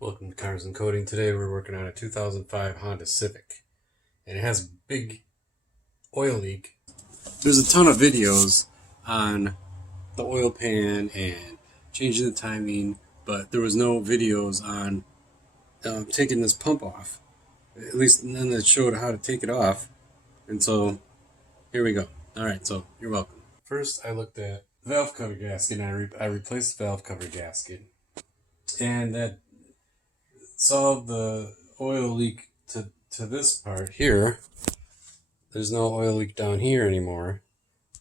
Welcome to Cars and Coding. Today we're working on a 2005 Honda Civic, and it has a big oil leak. There's a ton of videos on the oil pan and changing the timing, but there was no videos on taking this pump off. At least none that showed how to take it off. And so here we go. Alright, so you're welcome. First I looked at the valve cover gasket, and I replaced the valve cover gasket, and that solved the oil leak to this part here. There's no oil leak down here anymore,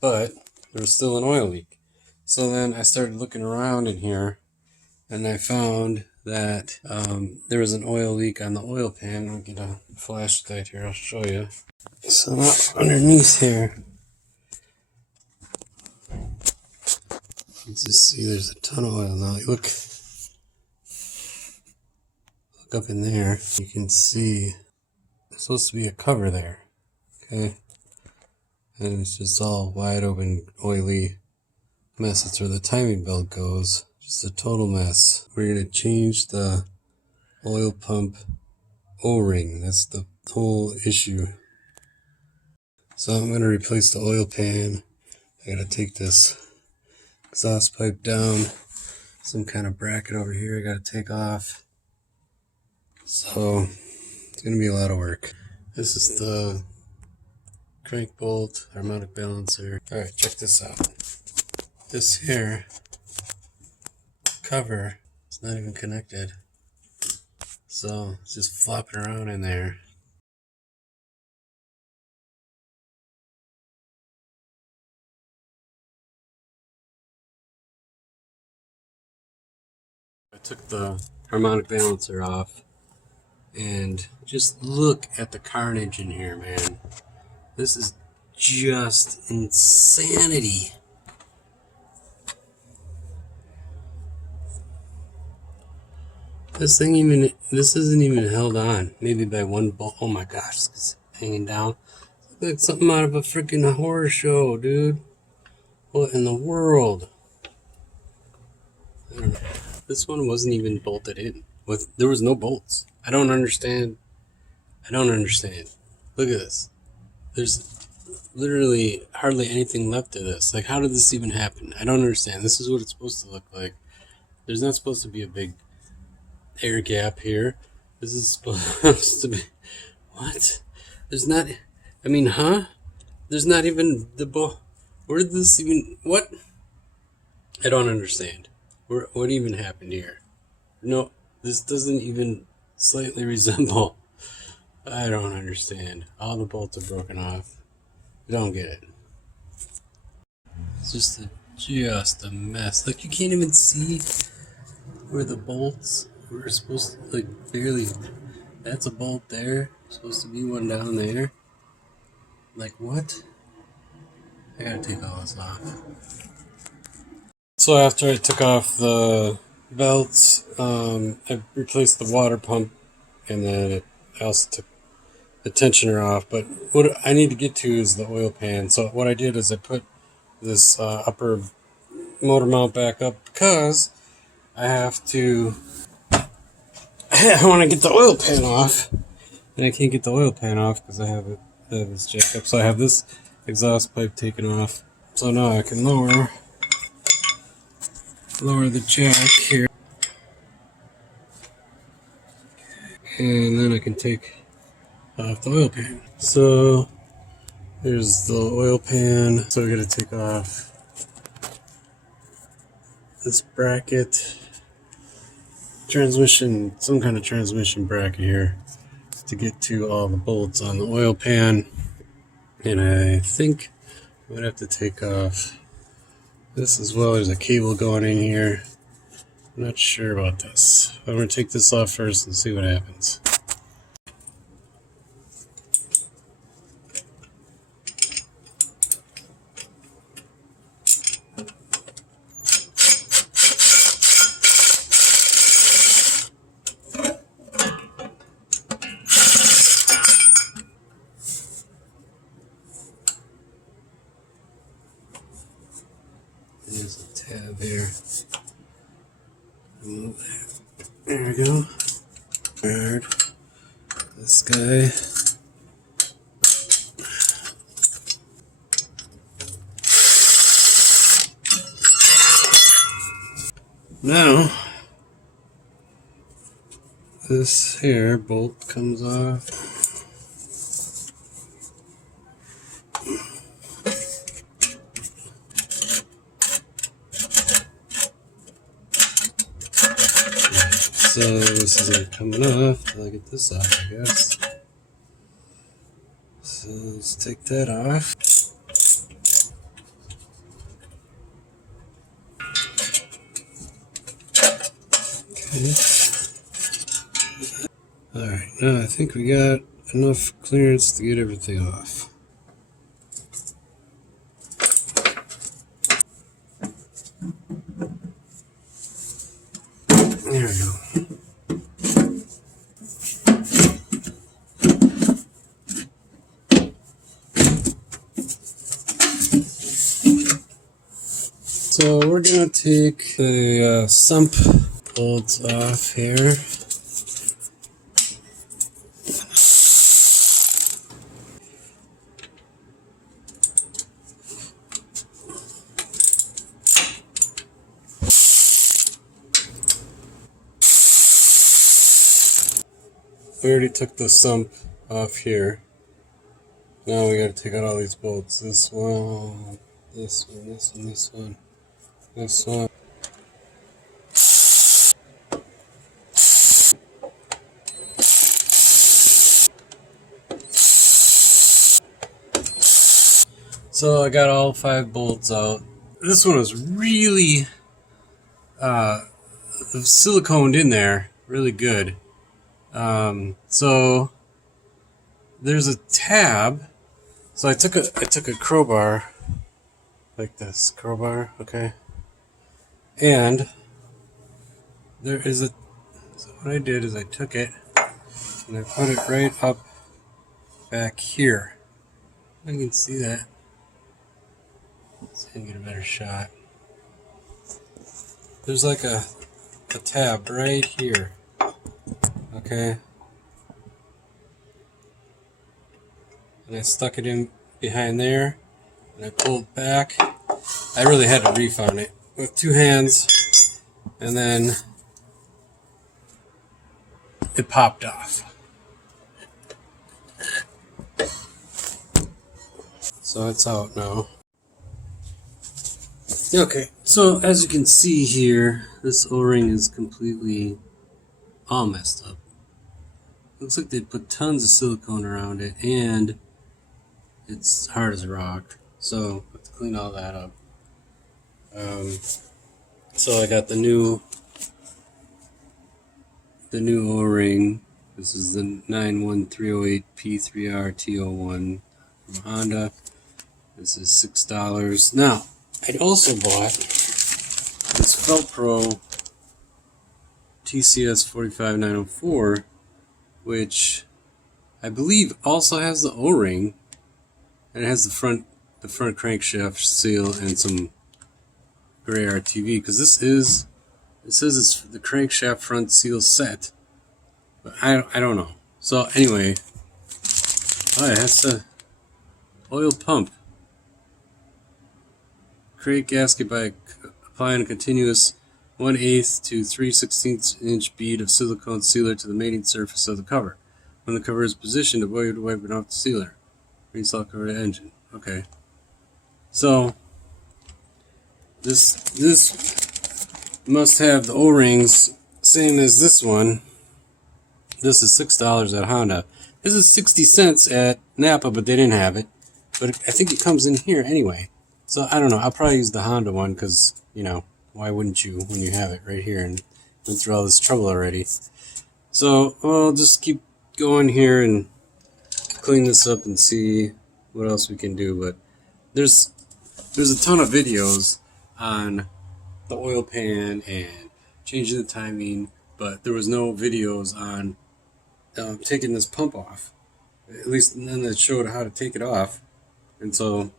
but there's still an oil leak. So then I started looking around in here, and I found that there was an oil leak on the oil pan. I'll get a flashlight here, I'll show you. So underneath here, you just see there's a ton of oil. Now look up in there, you can see there's supposed to be a cover there, okay? And it's just all wide open, oily mess. That's where the timing belt goes. Just a total mess. We're gonna change the oil pump O-ring. That's the whole issue. So I'm gonna replace the oil pan. I gotta take this exhaust pipe down. Some kind of bracket over here I gotta take off. So it's going to be a lot of work. This is the crank bolt, harmonic balancer. Alright, check this out. This here cover is not even connected. So it's just flopping around in there. I took the harmonic balancer off. And just look at the carnage in here, man. This is just insanity. This isn't even held on. Maybe by one bolt. Oh my gosh, it's hanging down. It's like something out of a freaking horror show, dude. What in the world? I don't know. This one wasn't even bolted in. There was no bolts. I don't understand. Look at this. There's literally hardly anything left of this. Like, how did this even happen? I don't understand. This is what it's supposed to look like. There's not supposed to be a big air gap here. This is supposed to be... What? There's not... I mean, huh? There's not even the... Where did this even... What? I don't understand. What even happened here? No, this doesn't even slightly resemble. I don't understand. All the bolts are broken off. I don't get it. It's just a mess. Like, you can't even see where the bolts were supposed to, like, barely. That's a bolt there. Supposed to be one down there. Like, what? I gotta take all this off. So after I took off the belts, I replaced the water pump, and then I also took the tensioner off. But what I need to get to is the oil pan. So what I did is I put this upper motor mount back up because I have to... I want to get the oil pan off, and I can't get the oil pan off because I have this jacked up. So I have this exhaust pipe taken off. So now I can lower the jack here, and then I can take off the oil pan. So there's the oil pan. So we gotta take off this bracket, some kind of transmission bracket here to get to all the bolts on the oil pan. And I think I'm gonna have to take off this as well. There's a cable going in here. I'm not sure about this. I'm going to take this off first and see what happens. There's a tab here. Remove that. There we go. This guy. Now, this here bolt comes off. So this isn't coming off till I get this off, I guess. So let's take that off. Okay. Alright, now I think we got enough clearance to get everything off. There we go. So we're going to take the sump bolts off here. We already took the sump off here. Now we got to take out all these bolts. This one, this one, this one, this one, this one. So I got all 5 bolts out. This one was really siliconed in there, really good. So there's a tab. So I took a crowbar like this, crowbar, okay. And there is a. So what I did is I took it and I put it right up back here. I can see that. Let's see if I can get a better shot. There's like a tab right here. Okay. And I stuck it in behind there and I pulled back. I really had to reef on it with 2 hands and then it popped off. So it's out now. Okay, so as you can see here, this O-ring is completely all messed up. Looks like they put tons of silicone around it and it's hard as a rock. So I have to clean all that up. So I got the new O-ring. This is the 91308P3RT01 from Honda. This is $6. Now, I also bought this Felpro TCS 45904, which I believe also has the O-ring, and it has the front crankshaft seal and some gray RTV. Because it says it's the crankshaft front seal set, but I don't know. So anyway, oh, it has the oil pump. Create gasket by applying a continuous 1/8 to 3/16 inch bead of silicone sealer to the mating surface of the cover. When the cover is positioned, avoid wiping off the sealer. Reinstall cover to engine. Okay. So this must have the O-rings same as this one. This is $6 at Honda. This is 60 cents at Napa, but they didn't have it. But I think it comes in here anyway. So I don't know. I'll probably use the Honda one because, you know, why wouldn't you when you have it right here and went through all this trouble already. So I'll just keep going here and clean this up and see what else we can do. But there's a ton of videos on the oil pan and changing the timing, but there was no videos on taking this pump off. At least none that showed how to take it off. And so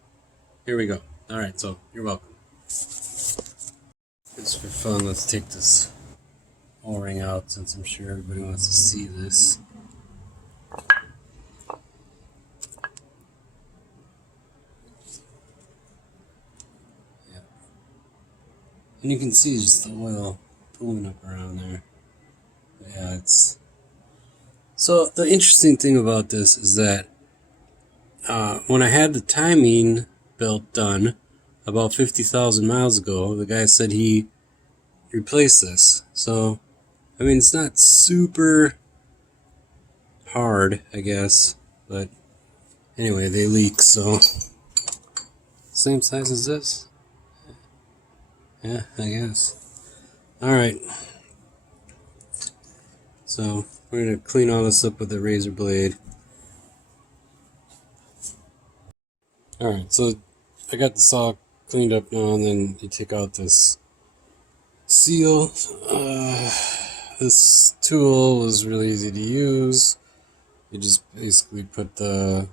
here we go. Alright, so you're welcome. Just for fun, let's take this pouring out since I'm sure everybody wants to see this. Yeah. And you can see just the oil pooling up around there. Yeah, it's... So the interesting thing about this is that when I had the timing belt done about 50,000 miles ago, the guy said he replaced this. So, I mean, it's not super hard, I guess, but anyway, they leak, so same size as this. Yeah, I guess. Alright, so we're going to clean all this up with a razor blade. Alright, so I got this all cleaned up now, and then you take out this seal. This tool was really easy to use. You just basically put this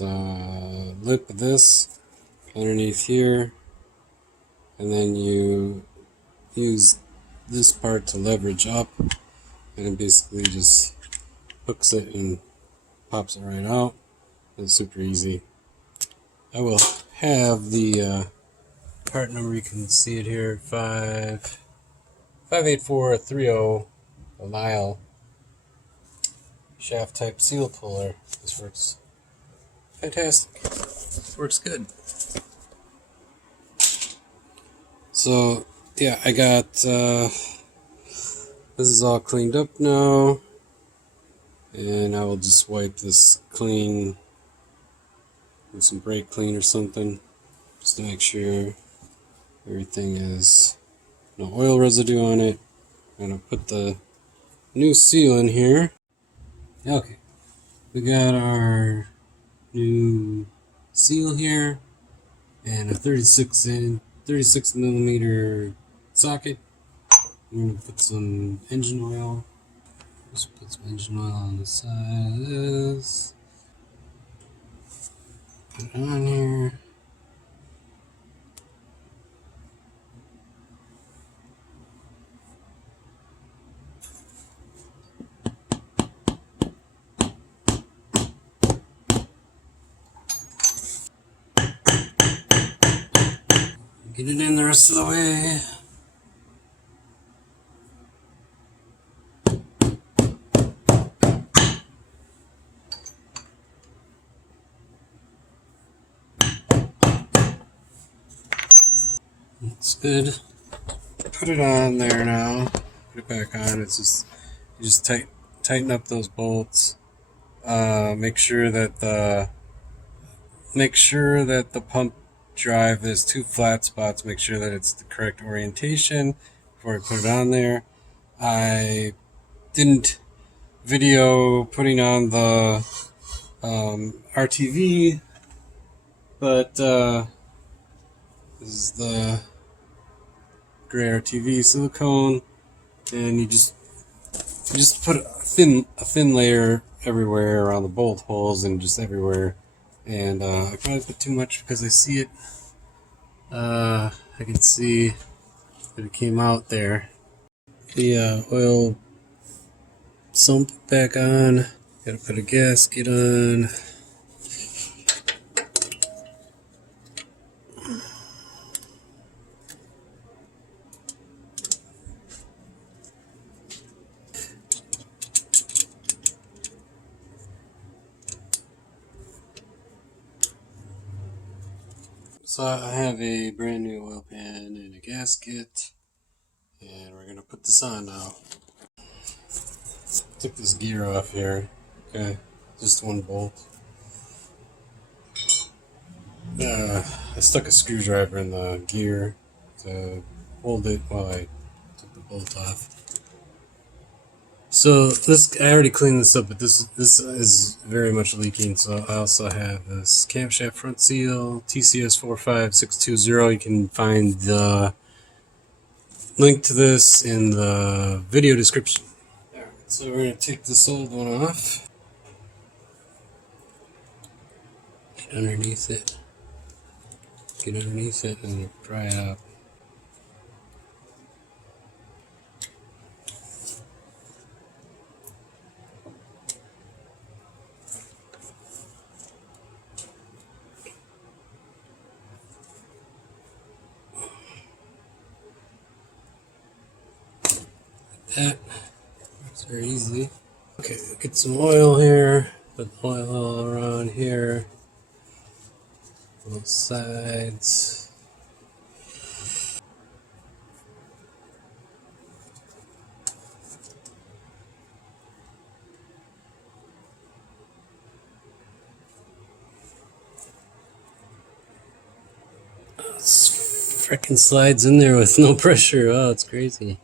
lip of this underneath here, and then you use this part to leverage up, and it basically just hooks it and pops it right out. It's super easy. I will have the part number, you can see it here, 58430, a Lyle shaft type seal puller. This works fantastic. Works good. So yeah, I got this is all cleaned up now, and I will just wipe this clean with some brake clean or something, just to make sure everything is no oil residue on it. I'm gonna put the new seal in here. Okay, we got our new seal here and a 36 millimeter socket. I'm gonna put some engine oil. Just put some engine oil on the side of this. Put it on here. Get it in the rest of the way. Looks good. Put it on there now. Put it back on. It's just, you just tighten up those bolts. Make sure that the pump drive, there's two flat spots. Make sure that it's the correct orientation before I put it on there. I didn't video putting on the RTV, but this is the gray RTV silicone, and you just put a thin layer everywhere around the bolt holes and just everywhere. And I probably put too much because I see it. I can see that it came out there. The oil sump back on. Gotta put a gasket on. So I have a brand new oil pan and a gasket, and we're gonna put this on now. Took this gear off here. Okay, just one bolt. I stuck a screwdriver in the gear to hold it while I took the bolt off. So this, I already cleaned this up, but this is very much leaking. So I also have this camshaft front seal, TCS 45620. You can find the link to this in the video description. Alright, so we're going to take this old one off. Get underneath it. Get underneath it and pry it out. that. It's very easy. Okay, get some oil here. Put oil all around here. Both sides. Freaking slides in there with no pressure. Oh, it's crazy.